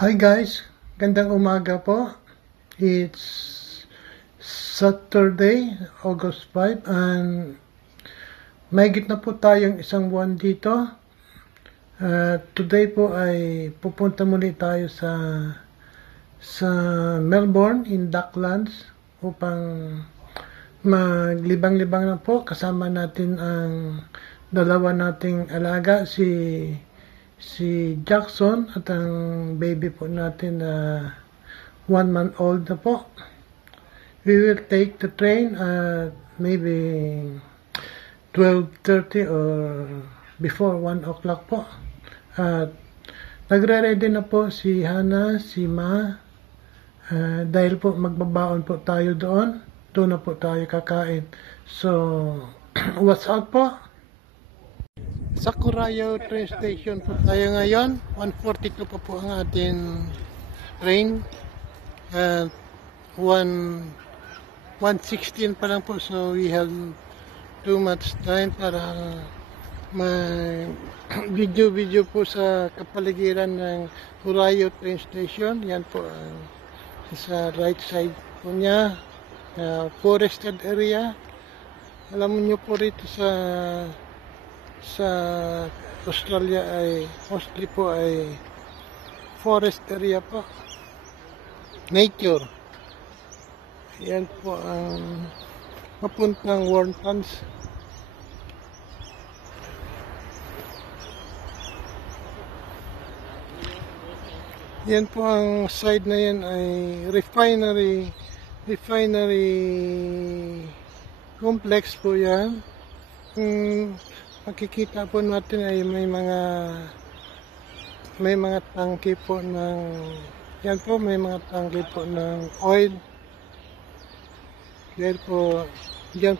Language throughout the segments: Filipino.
Hi guys, gandang umaga po. It's Saturday, August 5 and mahigit na po tayong isang buwan dito. Today po ay pupunta muli tayo sa Melbourne in Docklands upang maglibang-libang na po. Kasama natin ang dalawa nating alaga, si Jackson at ang baby po natin na 1 month old na po. We will take the train at maybe 12:30 or before 1 o'clock po. At nagre-ready na po si Hana, si Ma, dahil po magbabaon po tayo doon. Doon na po tayo kakain. So, what's up po? Sa Corayo train station po tayo ngayon. 1:42 po ang ating train. At 1:16 pa lang po. So we have too much time para video po sa kapaligiran ng Corayo train station. Yan po sa right side po niya. Forested area. Alam niyo po rito sa Australia ay mostly po ay forest area po, nature. Yan po ang papuntang Warnton's. Yan po ang side na yan ay refinery complex po yan. Makikita po natin ay may mga tangke po ng yan po, may mga tangke po ng oil. Diyan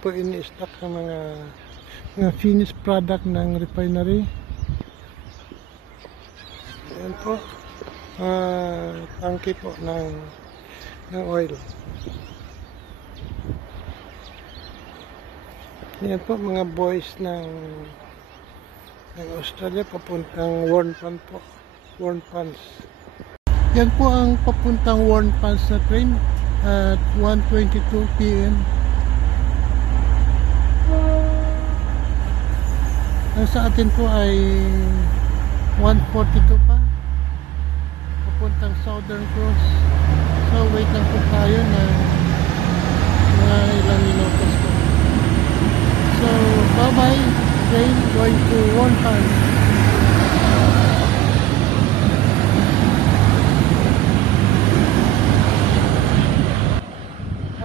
po ini-stock ang mga finished product ng refinery. Yan po, tangke po ng oil. Yan po mga boys ng Australia papuntang Warnton po. Warnton. Yan po ang papuntang Warnton na train at 1:22 PM. Ang sa atin po ay 1:42 pa. Papuntang Southern Cross. So wait lang po tayo na mga ilang minutos po. So, bye-bye. Train going to Warnton.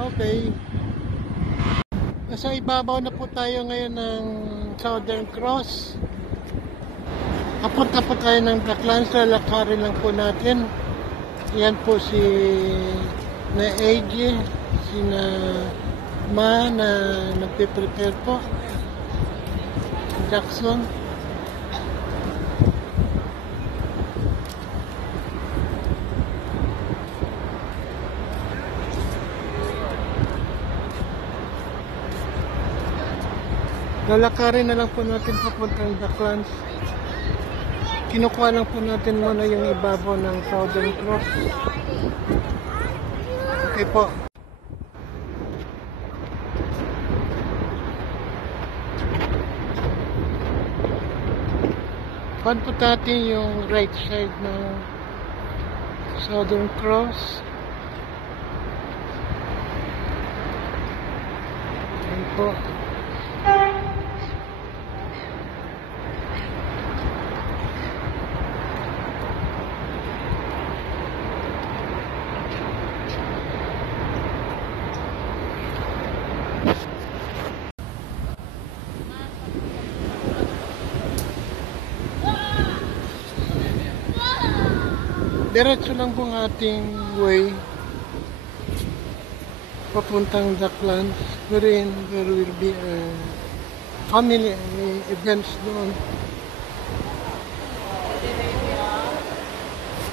Okay. Nasa ibabaw na po tayo ngayon ng Southern Cross. Papunta po tayo ng Docklands. Lalakarin lang po natin. Yan po si na AJ, si na Ma na nagpe-prepare po. Jackson. Lalakarin na lang po natin papuntang Docklands. Kinukuha lang po natin muna yung ibabaw ng Southern Cross. Okay po. Kuhan po natin yung right side ng Southern Cross. Yan po. Diretso lang po ang ating way papuntang Docklands, wherein there will be family events doon.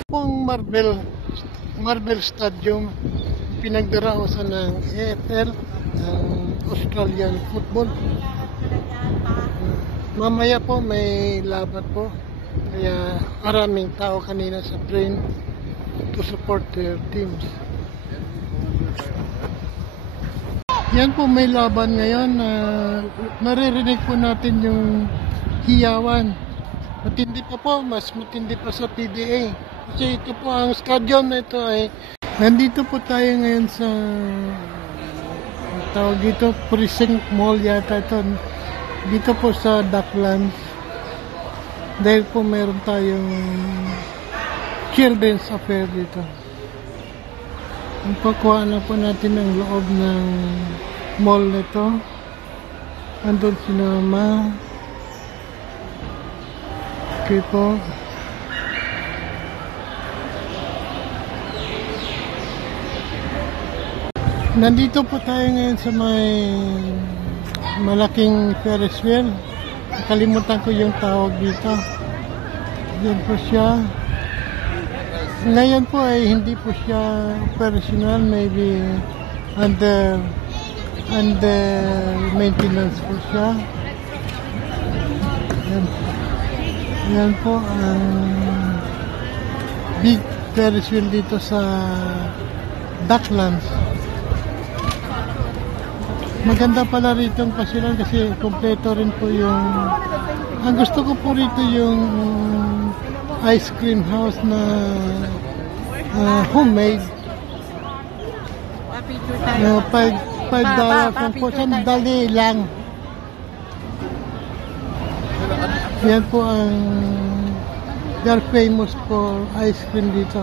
Pong Marble Stadium, pinagdarausan ng AFL, ng Australian Football. Mamaya po may laban po. Kaya maraming tao kanina sa train. to support their teams. Yan po, may laban ngayon. Naririnig po natin yung hiyawan. Matindi pa po, mas matindi pa sa PBA. Kasi ito po, ang stadium na ito ay nandito po tayo ngayon sa tawag dito, Precinct Mall yata ito. Dito po sa Docklands. Dahil po meron tayong children's affair dito. Pakuha na po natin ang loob ng mall nito. Andun si Mama. Okay po. Nandito po tayo ngayon sa may malaking Ferris wheel. Nakalimutan ko yung tawag dito. Yan po siya. Ngayon po ay hindi po siya operational, maybe under maintenance po siya. Yan po ang big Ferris wheel dito sa Docklands. Maganda pala rito ang pasilan kasi kompleto rin po yung ang gusto ko po rito yung ice cream house na homemade. $5 po, sandali lang. Yan po ang they are famous for ice cream dito.